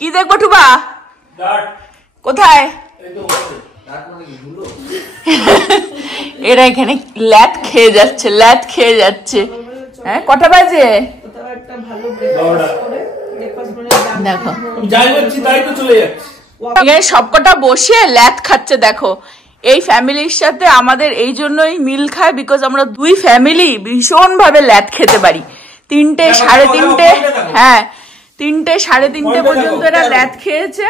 কি দেখবো টুবা? কোথায়? এরা এখানে ল্যাদ খেয়ে যাচ্ছে। হ্যাঁ, কটা বাজে? দেখো এখানে সবকটা বসে ল্যাদ খাচ্ছে। দেখো এই ফ্যামিলির সাথে আমাদের এই জন্যই মিল খায়, বিকজ আমরা দুই ফ্যামিলি ভীষণ ভাবে ল্যাদ খেতে পারি। 3টে, 3:30, হ্যাঁ 3টে, 3:30 পর্যন্ত এরা ল্যাদ খেয়েছে।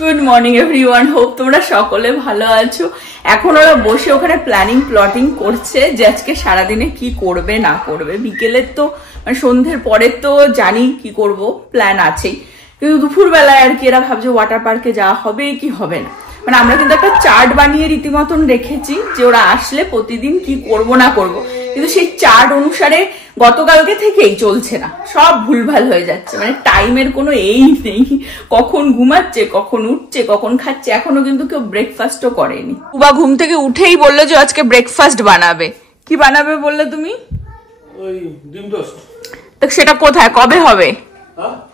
গুড মর্নিং এভরিওয়ান, হোপ তোমরা সকলে ভালো আছো। এখন ওরা বসে ওখানে প্লটিং করছে যে আজকে সারাদিনে কি করবে না করবে। বিকেলের তো মানে সন্ধ্যের পরের তো জানি কি করব, প্ল্যান আছেই, কিন্তু দুপুর বেলায় আর কি এরা ভাবছে ওয়াটার পার্কে যাওয়া হবে কি হবে না। মানে আমরা কিন্তু একটা চার্ট বানিয়ে রীতিমতন রেখেছি যে ওরা আসলে প্রতিদিন কি করব না করব, কিন্তু সেই চার্ট অনুসারে গতকালকে থেকেই চলছে না, সব ভুলভাল হয়ে যাচ্ছে। মানে টাইমের কোনো এই নেই, কখন ঘুমাচ্ছে, কখন উঠছে, কখন খাচ্ছে। এখনো কিন্তু কেউ ব্রেকফাস্টও করেনি। টুবা ঘুম থেকে উঠেই বললো যে আজকে ব্রেকফাস্ট বানাবে। কি বানাবে বললে তুমি? ওই ডিম টোস্ট। তো সেটা কোথায়, কবে হবে?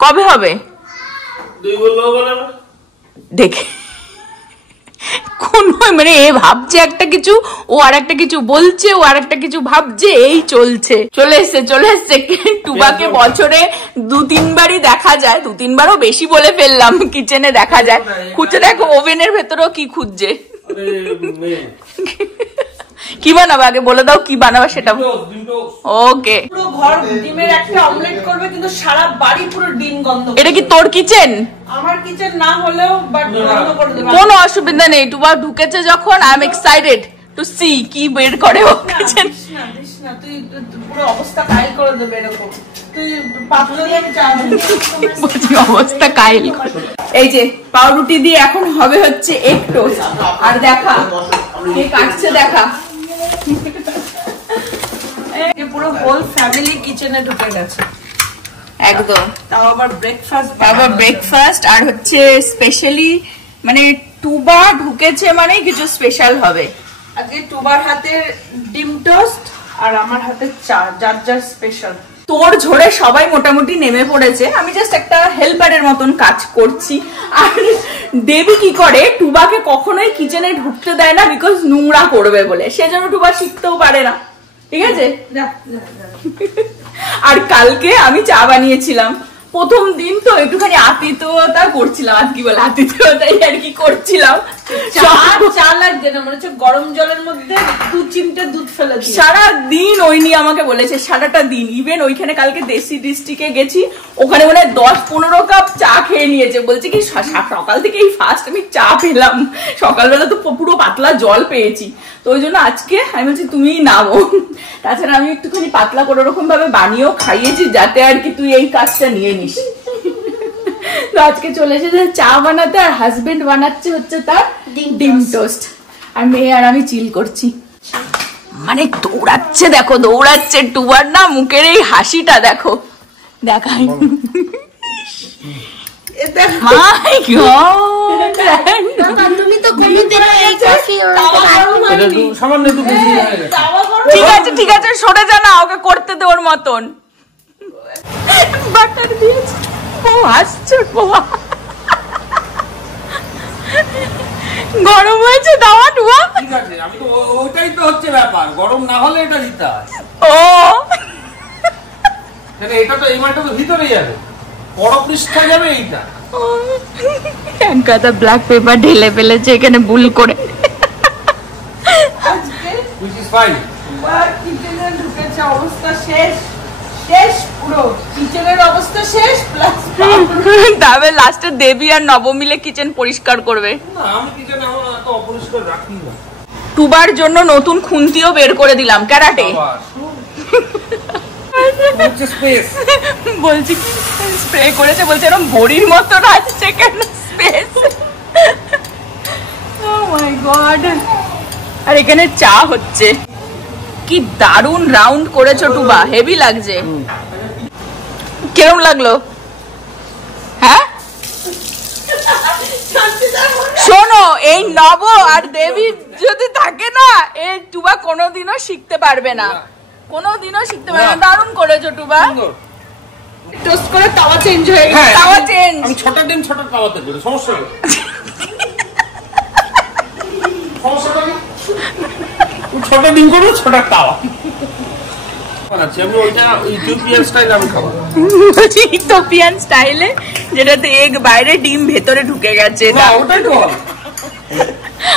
কবে হবে দেখে কোন মানে এ ভাবছে একটা কিছু, ও আর একটা কিছু বলছে, ও আর একটা কিছু ভাবছে, এই চলছে। চলে এসছে টুবাকে বছরে 2-3 বারই দেখা যায়, 2-3 বারও বেশি বলে ফেললাম। কিচেনে দেখা যায়, খুঁজে দেখো ওভেনের ভেতরেও কি খুঁজছে। কি বানাবে আগে বলে দাও, কি বানাবে সেটা। ওকে, পুরো ঘর ডিমের একটা অমলেট করবে, কিন্তু সারা বাড়ি পুরো ডিম গন্ধ। এটা কি তোর কিচেন? আমার কিচেন না হলেও বাট গন্ধ করে দেবে, কোনো অসুবিধা নেই। টুবা ঢুকেছে যখন, I am excited to see কি বের করে ও কিচেন। দিস না তুই পুরো অবস্থা কাইল করে দেবে এরকম। তুই পাতলা দিয়ে আমি চা বুঝি অবস্থা কাইল। এই যে পাউরুটি দিয়ে এখন হবে হচ্ছে এগ টোস্ট। আর দেখা কে কাটছে, দেখা পুরো হোল ফ্যামিলি কিচেনে ঢুকে গেছে একদম। তাও আবার ব্রেকফাস্ট আর হচ্ছে স্পেশালি মানে টুবা ঢুকেছে মানে কিছু স্পেশাল হবে আজকে। টুবার হাতের ডিম টোস্ট আর আমার হাতের চা, যার যার স্পেশাল। তোর ঝরে সবাই মোটামুটি নেমে পড়েছে, আমি জাস্ট একটা হেল্পারের মতন কাজ করছি। আর দেবী কি করে, টুবাকে কখনোই কিচেনে ঢুকতে দেয় না, বিকজ নোংরা করবে বলে। সেজন্য টুবা শিখতেও পারে না, ঠিক আছে। আর কালকে আমি চা বানিয়েছিলাম, প্রথম দিন তো একটুখানি আতিথ্যতা করছিলাম, আর কি বলে আতিথ্যতাই আর কি করছিলাম। চা লাগবে না, মনে হচ্ছে গরম জলের মধ্যে 2 চিমটে দুধ ফেলে দিই। সারা দিন ওই নিয়ে আমাকে বলেছে, সারাটা দিন। ইভেন ওইখানে কালকে দেশি ডিস্ট্রিক্টে গেছি, ওখানে মনে হয় 10-15 কাপ চা খেয়ে নিয়েছে। বলছে কি সকাল থেকে এই ফার্স্ট আমি চা পেলাম, সকালবেলা তো পুরো পাতলা জল পেয়েছি। তো ওই জন্য আজকে আমি বলছি তুমিই নাও। তাছাড়া আমি একটুখানি পাতলা কোনো রকম ভাবে বানিয়েও খাইয়েছি, যাতে আর কি তুই এই কাজটা নিয়ে নিস। তো আজকে চলে এসেছে চা বানাতে, আর হাজবেন্ড বানাচ্ছে হচ্ছে তার ডিম টোস্ট, আর মেয়ে আর আমি চিল করছি। মানে দৌড়াচ্ছে, দেখো দৌড়াচ্ছে। টুবার না মুখের এই হাসিটা দেখো, দেখাই। মাই গড, তুমি তো কোনোদিনও এই কফি সামান্য একটু বেশি হয়ে গেছে। ঠিক আছে সরে যা না, ওকে করতে দে ওর মতন। বাটার দিয়েছে, ও হাসছে। গরম হয়েছে দাওয়া টুয়া? ঠিক আছে, আমি তো ওটাই তো হচ্ছে ব্যাপার, গরম না হলে এটা দিতে হয়। ও এটা তো এই মালটা তো ভিতরে যাবে, বড় পৃষ্ঠা যাবে এইটা। গাদা ব্ল্যাক পেপার ঢেলে ফেলেছে এখানে ভুল করে। আজকে which is fine। কিচেনে ঢুকেছে, অবস্থা শেষ পুরো কিচেনের অবস্থা শেষ। প্লাস তবে লাস্টে দেবী আর নব মিলে কিচেন পরিষ্কার করবে। না, আমি কিচেনে এত অপরিষ্কার রাখি না। টুবার জন্য নতুন খুন্তিও বের করে দিলাম, ক্যারাটে। বলছি স্প্রে করেছে, বলছে এরকম বড়ির মতন আসছে কেন স্পেস। ও মাই গড। আর এখানে চা হচ্ছে, কি দারুন রাউন্ড করেছো টুবা, হেভি লাগছে। কেমন লাগলো? হ্যাঁ শোনো, এই নব আর দেবী যদি থাকে না, এই টুবা কোনোদিনও শিখতে পারবে না, কোনোদিনও শিখতে পারবে না। দারুণ করেছো টুবা, টোস্ট করে তাওয়া চেঞ্জ হয়ে গেছে। হ্যাঁ, তাওয়া চেঞ্জ। আমি 6টা ডিম 6টা তাওয়াতে করি, সমস্যা নেই। সমস্যা নেই, 6টা ডিম করবো 6টা তাওয়া। আচ্ছা, আমি ওইটা ইথিওপিয়ান স্টাইল আমি খাবো। ইথিওপিয়ান স্টাইলে যেটাতে এগ বাইরে ডিম ভেতরে ঢুকে গেছে। না, ওটাই তো হয়।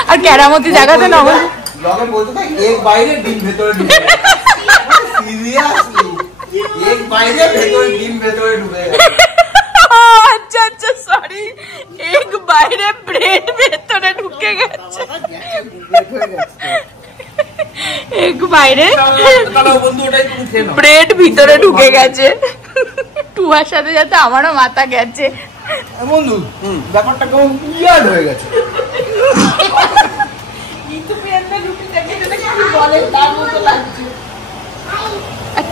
আর কেরামতি জায়গাতে না লগে বলতো না এক বাইরে ডিম ভেতরে ঢুকে সিরিয়াসলি এক বাইরে ভেতরে ডিম ভেতরে ঢুকে আচ্ছা আচ্ছা সরি, এগ বাইরে ব্রেড ভেতরে ঢুকে গেছে। এগ বাইরে তাহলে বন্ধু ওটাই তুমি খেয়ে নাও। ব্রেড ভিতরে ঢুকে গেছে। টুয়ার সাথে সাথে আমারও মাথা গেছে। বন্ধু ব্যাপারটা কেমন ইয়ার্ড হয়ে গেছে।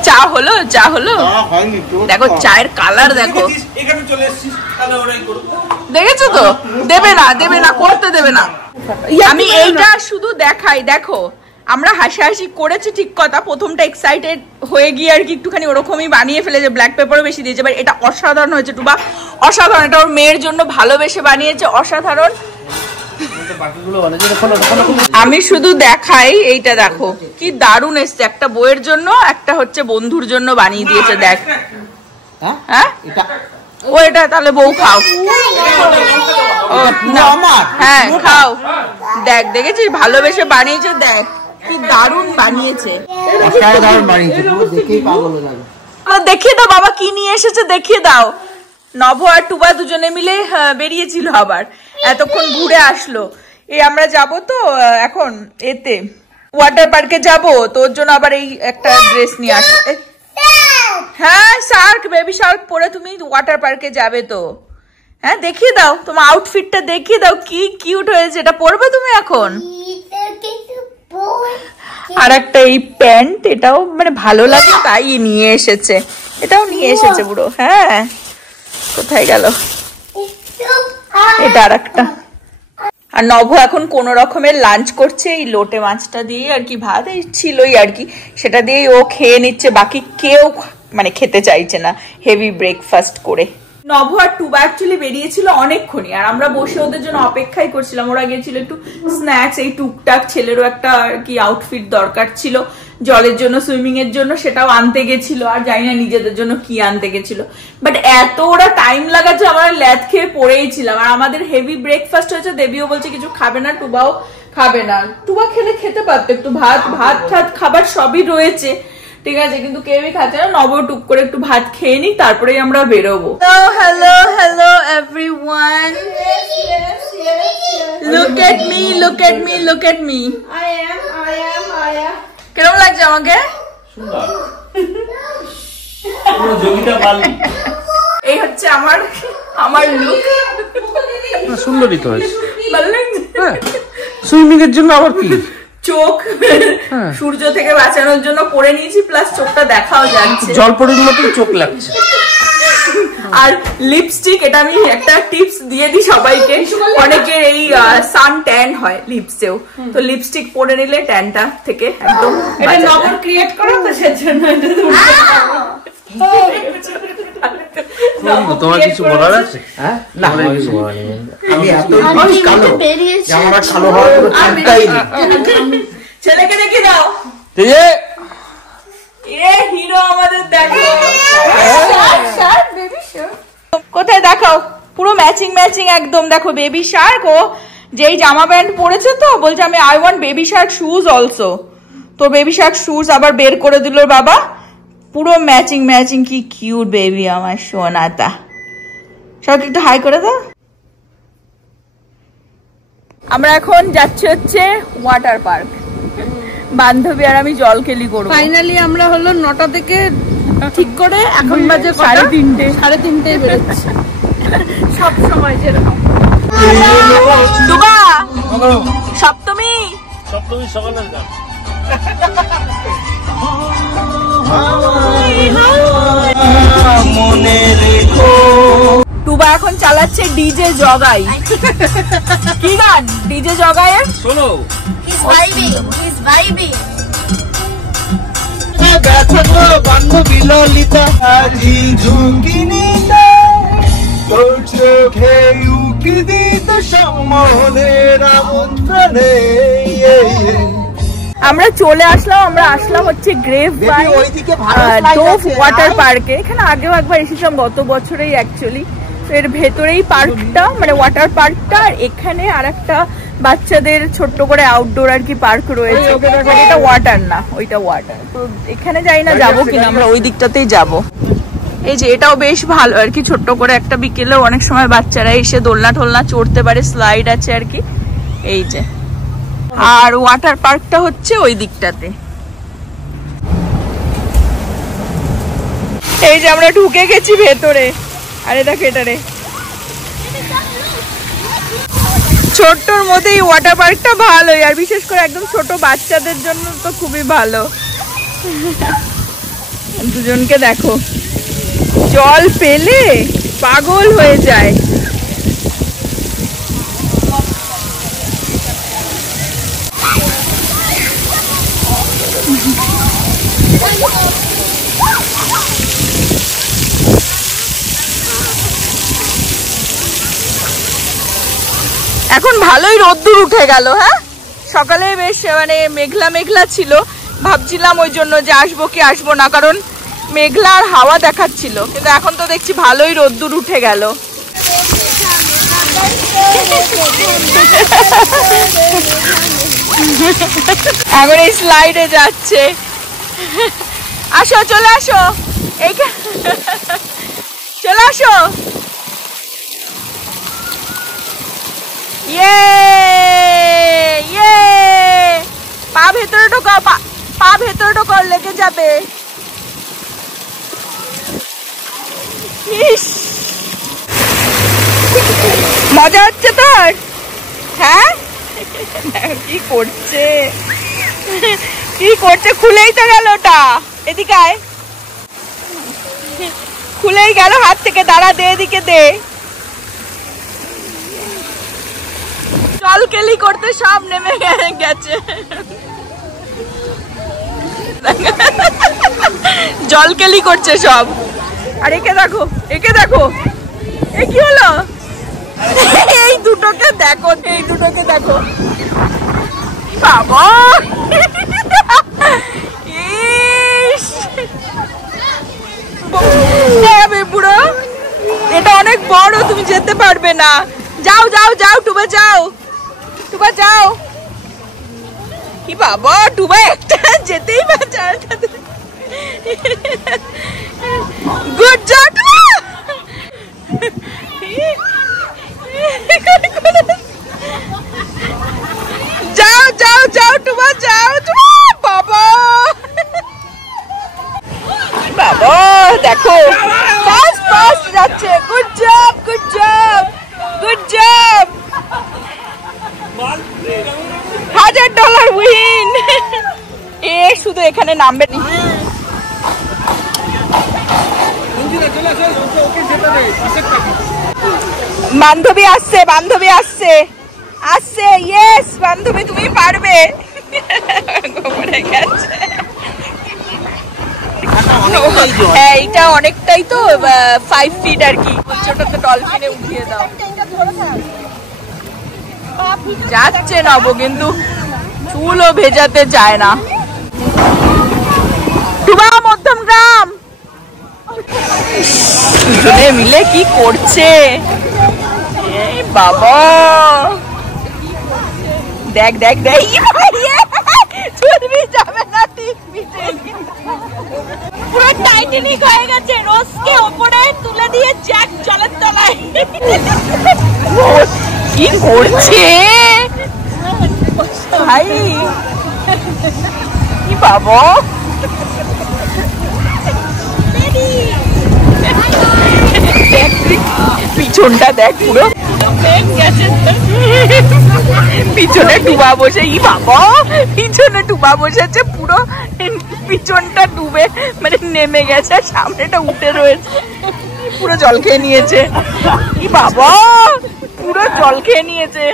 চা হলো, চা হলো। হয়নি তো দেখো চায়ের কালার দেখো, এখানে চলে এসেছিস, তাহলে ওরাই করবো। দেখেছো তো? দেবে না, দেবে না, করতে দেবে না। আমি এইটা শুধু দেখাই, দেখো আমরা হাসাহাসি করেছি ঠিক কথা, প্রথমটা এক্সাইটেড হয়ে গিয়ে আর কি একটুখানি ওরকমই বানিয়ে ফেলেছে, ব্ল্যাক পেপারও বেশি দিয়েছে। এবার এটা অসাধারণ হয়েছে টুবা, অসাধারণ। এটা ওর মেয়ের জন্য ভালোবেসে বানিয়েছে, অসাধারণ। আমি শুধু দেখাই, এইটা দেখো কি দারুণ এসছে, একটা বইয়ের জন্য, একটা হচ্ছে বন্ধুর জন্য বানিয়ে দিয়েছে। দেখ হ্যাঁ, এটা ও এটা তাহলে বউ খাও। ও না আমার হ্যাঁ খাও। দেখ দেখেছিস ভালোবেসে বানিয়েছে, দেখ কি দারুণ বানিয়েছে। অসাধারণ বানিয়েছে, পুরো দেখেই পাগল হয়ে যাবে। দেখিয়ে দাও বাবা কি নিয়ে এসেছে, দেখিয়ে দাও। নভ আর টুবা দুজনে মিলে বেরিয়েছিল, আবার এতক্ষণ ঘুরে আসলো। এই আমরা যাব তো এখন এতে ওয়াটার পার্কে যাব, তোর জন্য আবার এই একটা ড্রেস নিয়ে আসবে। হ্যাঁ শার্ক, বেবি শার্ক পরে তুমি ওয়াটার পার্কে যাবে তো। হ্যাঁ দেখিয়ে দাও তোমার আউটফিটটা, দেখিয়ে দাও কি কিউট হয়েছে। এটা পরবে তুমি এখন। আর একটা এই প্যান্ট, এটাও মানে ভালো লাগে তাই নিয়ে এসেছে, এটাও নিয়ে এসেছে পুরো। হ্যাঁ কোথায় গেল এটা? আর একটা। আর নভ এখন কোন রকমের লাঞ্চ করছে এই লোটে মাছটা দিয়ে আর কি, ভাত এই ছিলই আর কি, সেটা দিয়ে ও খেয়ে নিচ্ছে। বাকি কেউ মানে খেতে চাইছে না হেভি ব্রেকফাস্ট করে। নভ আর টুবা অ্যাকচুয়ালি বেরিয়েছিল অনেকক্ষণই, আর আমরা বসে ওদের জন্য অপেক্ষাই করছিলাম। ওরা গিয়েছিল একটু স্ন্যাক্স, এই টুকটাক ছেলেরও একটা আর কি আউটফিট দরকার ছিল জলের জন্য, সুইমিং এর জন্য, সেটাও আনতে গেছিল। আর জানি না নিজেদের জন্য কি আনতে গেছিল, বাট এত ওরা টাইম লাগাচ্ছে, আমরা ল্যাদ খেয়ে পড়েই ছিলাম। আর আমাদের হেভি ব্রেকফাস্ট হয়েছে, দেবীও বলছে কিছু খাবে না, টুবাও খাবে না। টুবা খেলে খেতে পারতো, একটু ভাত ভাত ঠাত খাবার সবই রয়েছে, ঠিক আছে, কিন্তু কেউই খাচ্ছে না। নব টুক করে একটু ভাত খেয়ে নি, তারপরেই আমরা বেরোবো। Hello hello everyone, look at me, look at me, look at me. কিরকম লাগছে আমাকে? এই হচ্ছে আমার লুক। সুন্দরই তো হয়েছে, ভালো লাগছে। সুইমিং এর জন্য আবার কি চোখ সূর্য থেকে বাঁচানোর জন্য পরে নিয়েছি, প্লাস চোখটা দেখাও যাচ্ছে, জলপরির মতো চোখ লাগছে। আর লিপস্টিক, এটা আমি একটা টিপস দিয়ে দিই সবাইকে, অনেকের এই সান ট্যান হয় লিপসেও, তো লিপস্টিক পরে নিলে ট্যানটা থেকে একদম ক্রিয়েট করো তো সেজন্য। তোমার কিছু বলার আছে? হ্যাঁ না কিছু বলার নেই, আমি এত কালো বেরিয়েছি। আমার কালো হওয়ার কোনো চিন্তাই নেই। ছেলেকে দেখে দাও, এ হিরো আমাদের দেখো। কোথায় দেখাও, পুরো ম্যাচিং ম্যাচিং একদম। দেখো বেবি শার্ক, ও যেই জামা প্যান্ট পরেছে তো বলছে আমি I want baby Shark shoes also, তো বেবি শার্ক শুজ আবার বের করে দিল বাবা, পুরো ম্যাচিং ম্যাচিং। কি কিউট বেবি আমার সোনাটা। সবাইকে একটু হাই করে দাও। আমরা এখন যাচ্ছি হচ্ছে ওয়াটার পার্ক, বান্ধবী আর আমি জল খেলি করবো। ফাইনালি আমরা হলো 9টা থেকে ঠিক করে এখন বাজে 3:30 বেরোচ্ছি, সব সময় যেরকম। টুবা সপ্তমী, সপ্তমী সকালের গান। মনে রেখো টুবা এখন চালাচ্ছে ডিজে জগাই। কি গান ডিজে জগাই? শোনো, He's vibing. ব্যথা বান্ধবী ললিতা আজি ঝুঁকি নিতে তোর চোখে উকি দিতে সম্মোহনের আমন্ত্রণে। আমরা চলে আসলাম, হচ্ছে গ্রেভ বাই ডোভ ওয়াটার পার্কে। এখানে আগেও একবার এসেছিলাম গত বছরেই অ্যাকচুয়ালি। এর ভেতরেই পার্কটা, মানে ওয়াটার পার্কটা, আর এখানে আর একটা বাচ্চাদের ছোট্ট করে আউটডোর আর কি পার্ক রয়েছে। এটা ওয়াটার না, ওইটা ওয়াটার। তো এখানে যাই না, যাবো কিনা, আমরা ওই দিকটাতেই যাব। এই যে এটাও বেশ ভালো আর কি, ছোট্ট করে একটা বিকেলেও অনেক সময় বাচ্চারা এসে দোলনা টোলনা চড়তে পারে, স্লাইড আছে আর কি। এই যে, আর ওয়াটার পার্কটা হচ্ছে ওই দিকটাতে। এই যে আমরা ঢুকে গেছি ভেতরে। আরে দেখ এটারে, ছোট্টর মধ্যেই ওয়াটার পার্কটা ভালোই, আর বিশেষ করে একদম ছোট বাচ্চাদের জন্য তো খুবই ভালো। দুজনকে দেখো, জল পেলে পাগল হয়ে যায়। এখন ভালোই রোদ্দুর উঠে গেল। হ্যাঁ, সকালে বেশ মানে মেঘলা মেঘলা ছিল, ভাবছিলাম ওই জন্য যে আসবো কি আসবো না, কারণ মেঘলা আর হাওয়া দেখাচ্ছিল। কিন্তু এখন তো দেখছি ভালোই রোদ্দুর উঠে গেল। এখন এই স্লাইডে যাচ্ছে। আসো, চলে আসো, চলে আসো। ইয়ে ইয়ে, পা ভেতরে ঢোকাও, পা ভেতরে ঢোকাও, লেগে যাবে। ইস, মজা হচ্ছে তোর? হ্যাঁ, কি করছে কি করছে? খুলেই তো গেল ওটা, এদিকে আয়। খুলেই গেল হাত থেকে। দাঁড়া, দে, এদিকে দে। জলকেলি করতে সব নেমে গেছে। জলকেলি করছে সব। আর একে দেখো, একে দেখো, এ কি হলো? এই দুটোকে দেখো, এই দুটোকে দেখো। বাবা, বুড়ো, এটা অনেক বড়, তুমি যেতে পারবে না। যাও যাও যাও, টুবা যাও, টুবা যাও। কি বাবা, টুবা একটা যেতেই পারছে। Good job. যাও যাও যাও, টুবা যাও। বাবা বাবা, দেখো ফাস্ট ফাস্ট যাচ্ছে। Good job, good job, good job. $1000 win. এ শুধু এখানে নামবে না। বান্ধবী আসছে, বান্ধবী আসছে, আসছে। ইয়েস বান্ধবী, তুমি পারবে। হ্যাঁ, এটা অনেকটাই তো 5 ফিট আর কি। ওটা তো ডলফিনে উঠিয়ে দাও। যাচ্ছে নব, কিন্তু চুলও ভেজাতে চায় না। টুবা মধ্যম গ্রাম। দুজনে মিলে কি করছে? এই বাবা, দেখ দেখ দেখ, যাবে না, পুরো টাইটানিক হয়ে গেছে। রোজকে ওপরে তুলে দিয়ে জ্যাক জলের তলায়। কি করছে ভাই? কি বাবা, পিছনটা দেখ, পুরো পিছনে ডুবা বসে। ই বাবা, পিছনে ডুবা বসেছে, পুরো পিছনটা ডুবে মানে নেমে গেছে, সামনেটা উঠে রয়েছে। পুরো জল খেয়ে নিয়েছে। ই বাবা, পুরো জল খেয়ে নিয়েছে।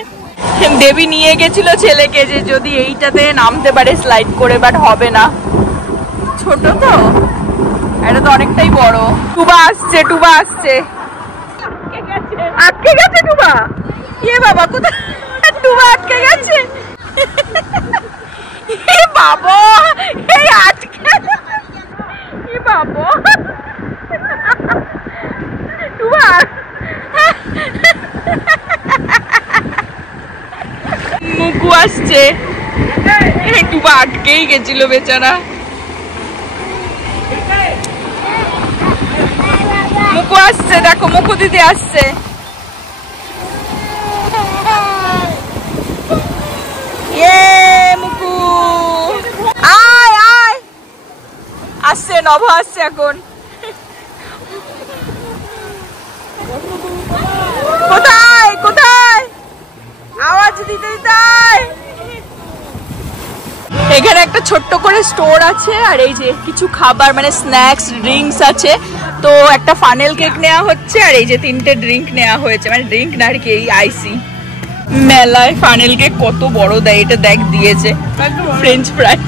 দেবী নিয়ে গেছিল ছেলেকে যে যদি এইটাতে নামতে পারে স্লাইড করে, বাট হবে না, ছোট তো, এটা তো অনেকটাই বড়। টুবা আসছে, টুবা আসছে, আটকে গেছে টুবা। এ বাবা, কোথায় টুবা আটকে গেছে? এ বাবা, এই আটকে, এ বাবা টুবা। মুকু আসছে, টুবা আটকেই গেছিল বেচারা। মুকু আসছে, দেখো মুকু দিদি আসছে। মুকু আয় আয়, আসছে নভ, আসছে এখন। কোথায় কোথায় আওয়াজ দিতে দিতে। এখানে একটা ছোট্ট করে স্টোর আছে, আর এই যে কিছু খাবার মানে স্ন্যাক্স ড্রিঙ্কস আছে। তো একটা ফানেল কেক নেওয়া হচ্ছে, আর এই যে 3টে ড্রিঙ্ক নেওয়া হয়েছে, মানে ড্রিঙ্ক না আর কি, এই আইসি। মেলায় ফানেল কেক কত বড় দেয়, এটা দেখ দিয়েছে ফ্রেঞ্চ ফ্রাইজ।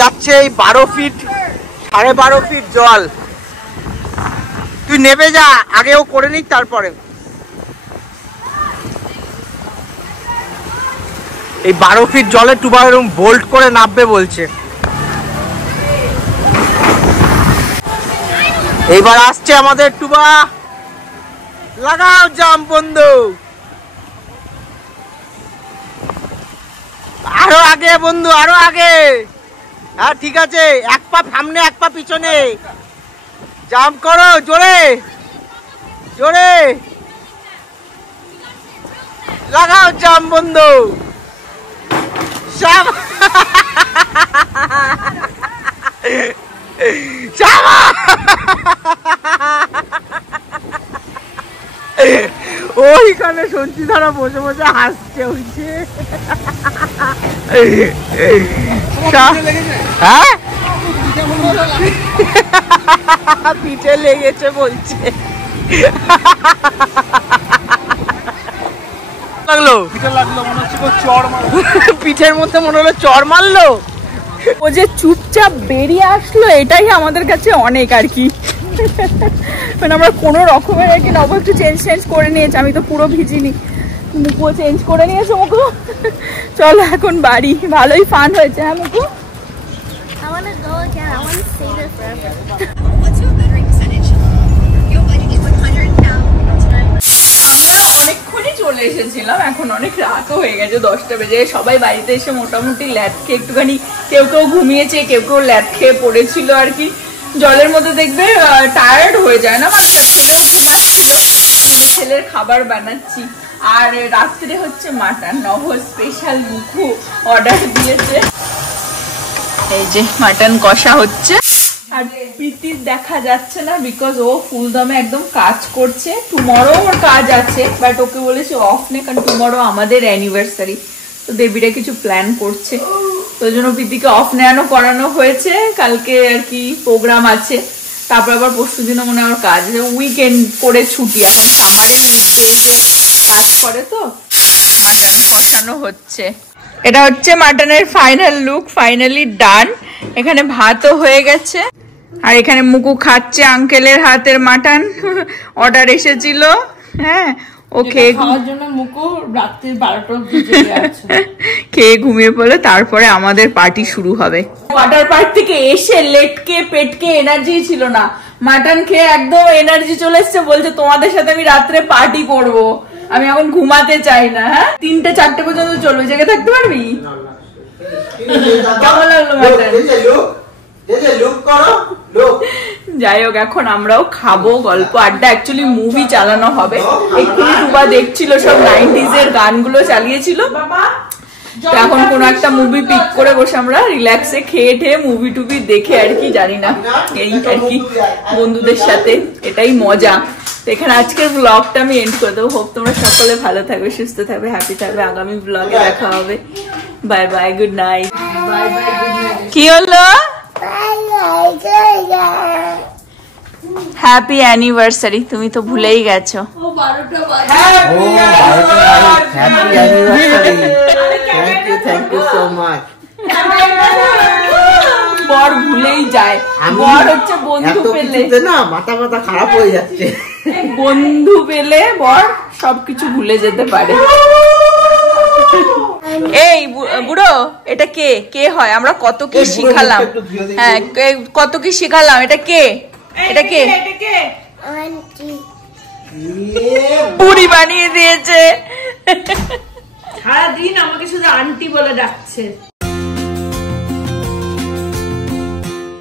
যাচ্ছে এই 12 ফিট 12.5 ফিট জল। তুই নেবে যা, আগেও করে নিক তারপরে। এই 12 ফিট জলে টুবা এরকম বোল্ট করে নামবে বলছে। এইবার আসছে আমাদের টুবা, লাগাও জাম বন্ধু। আরো আগে বন্ধু, আরো আগে। হ্যাঁ ঠিক আছে, এক পা সামনে এক পা পিছনে, জাম্প করো জোরে জোরে, লাগাও জাম বন্ধু। ওইখানে সঞ্চিতারা বসে বসে হাসছে হচ্ছে। হ্যাঁ পিঠে লেগেছে বলছে। লাগলো পিঠের মধ্যে মনে হলো চড় মারলো। ও যে চুপচাপ বেরিয়ে আসলো, এটাই আমাদের কাছে অনেক আর কি। মানে আমরা কোনো রকমের আর কি, নব একটু চেঞ্জ করে নিয়েছে, আমি তো পুরো ভিজিনি। মুকুও চেঞ্জ করে নিয়েছে। মুকু চলো এখন বাড়ি, ভালোই ফান হয়েছে। হ্যাঁ মুকু, I want to go again. I want to stay there forever. What's your battery percentage? Your budget is 100 pounds. আমরা অনেকক্ষণই চলে এসেছিলাম, এখন অনেক রাতও হয়ে গেছে, 10টা বেজে। সবাই বাড়িতে এসে মোটামুটি ল্যাদ খেয়ে একটুখানি, কেউ কেউ ঘুমিয়েছে, কেউ কেউ ল্যাদ খেয়ে পড়েছিল আর কি। জলের মধ্যে দেখবে টায়ার্ড হয়ে যায় না মানুষটা। ছেলেও ঘুমাচ্ছিল, ছেলের খাবার বানাচ্ছি। আর রাত্রে হচ্ছে মাটন, নভ স্পেশাল মুকু অর্ডার দিয়েছে। এই যে মাটন কষা হচ্ছে। আর প্রীতির দেখা যাচ্ছে না, বিকজ ও ফুলদমে একদম কাজ করছে। টুমরো ওর কাজ আছে, বাট ওকে বলেছে অফ নে, কারণ টুমরো আমাদের অ্যানিভার্সারি। তো দেবীরা কিছু প্ল্যান করছে, তো ওই জন্য প্রীতিকে অফ নেওয়ানো করানো হয়েছে। কালকে আর কি প্রোগ্রাম আছে, তারপর আবার পরশু দিনও মনে হয় কাজ আছে। উইকেন্ড করে ছুটি, এখন সামারে উইকডেজে কাজ করে। তো মাটন কষানো হচ্ছে। এটা হচ্ছে মাটনের ফাইনাল লুক, ফাইনালি ডান। এখানে ভাতও হয়ে গেছে, আর এখানে মুকু খাচ্ছে আঙ্কেলের হাতের মাটন। অর্ডার এসেছিল। হ্যাঁ, ও খেয়ে খাওয়ার জন্য মুকু রাত্রি 12টা অবধি জেগে আছে। খেয়ে ঘুমিয়ে পড়লে তারপরে আমাদের পার্টি শুরু হবে। ওয়াটার পার্ক থেকে এসে লেটকে পেটকে এনার্জি ছিল না, মাটন খেয়ে একদম এনার্জি চলে এসছে। বলছে তোমাদের সাথে আমি রাত্রে পার্টি করবো, আমি এখন ঘুমাতে চাই না। হ্যাঁ, 3টে-4টে পর্যন্ত চলবে, জেগে থাকতে পারবি? কেমন লাগলো মাটন? যাই হোক, এখন আমরাও খাবো, গল্প আড্ডা। অ্যাকচুয়ালি মুভি চালানো হবে, এক্ষুনি টুবা দেখছিল, সব 90s এর গানগুলো চালিয়েছিল। এখন কোন একটা মুভি পিক করে বসে আমরা রিল্যাক্সে খেয়ে ঠেয়ে মুভি টুভি দেখে আর কি, জানি না, এই আর কি বন্ধুদের সাথে, এটাই মজা। তো এখানে আজকের ব্লগটা আমি এন্ড করে দেবো। হোপ তোমরা সকলে ভালো থাকবে, সুস্থ থাকবে, হ্যাপি থাকবে। আগামী ব্লগে দেখা হবে। Bye bye, good night. কি হলো? হ্যাপি অ্যানিভার্সারি, তুমি তো ভুলেই গেছো। Thank you so much. বর ভুলেই যায়। বর হচ্ছে বন্ধু পেলে না মাথা মাথা খারাপ হয়ে যাচ্ছে। বন্ধু পেলে বর সবকিছু ভুলে যেতে পারে। এই বুড়ো, এটা কে কে হয়? আমরা কত কি শিখালাম, হ্যাঁ কত কি শিখালাম। এটা কে? এটা কে? Auntie. বুড়ি বানিয়ে দিয়েছে। সারাদিন আমাকে শুধু আন্টি বলে ডাকছে।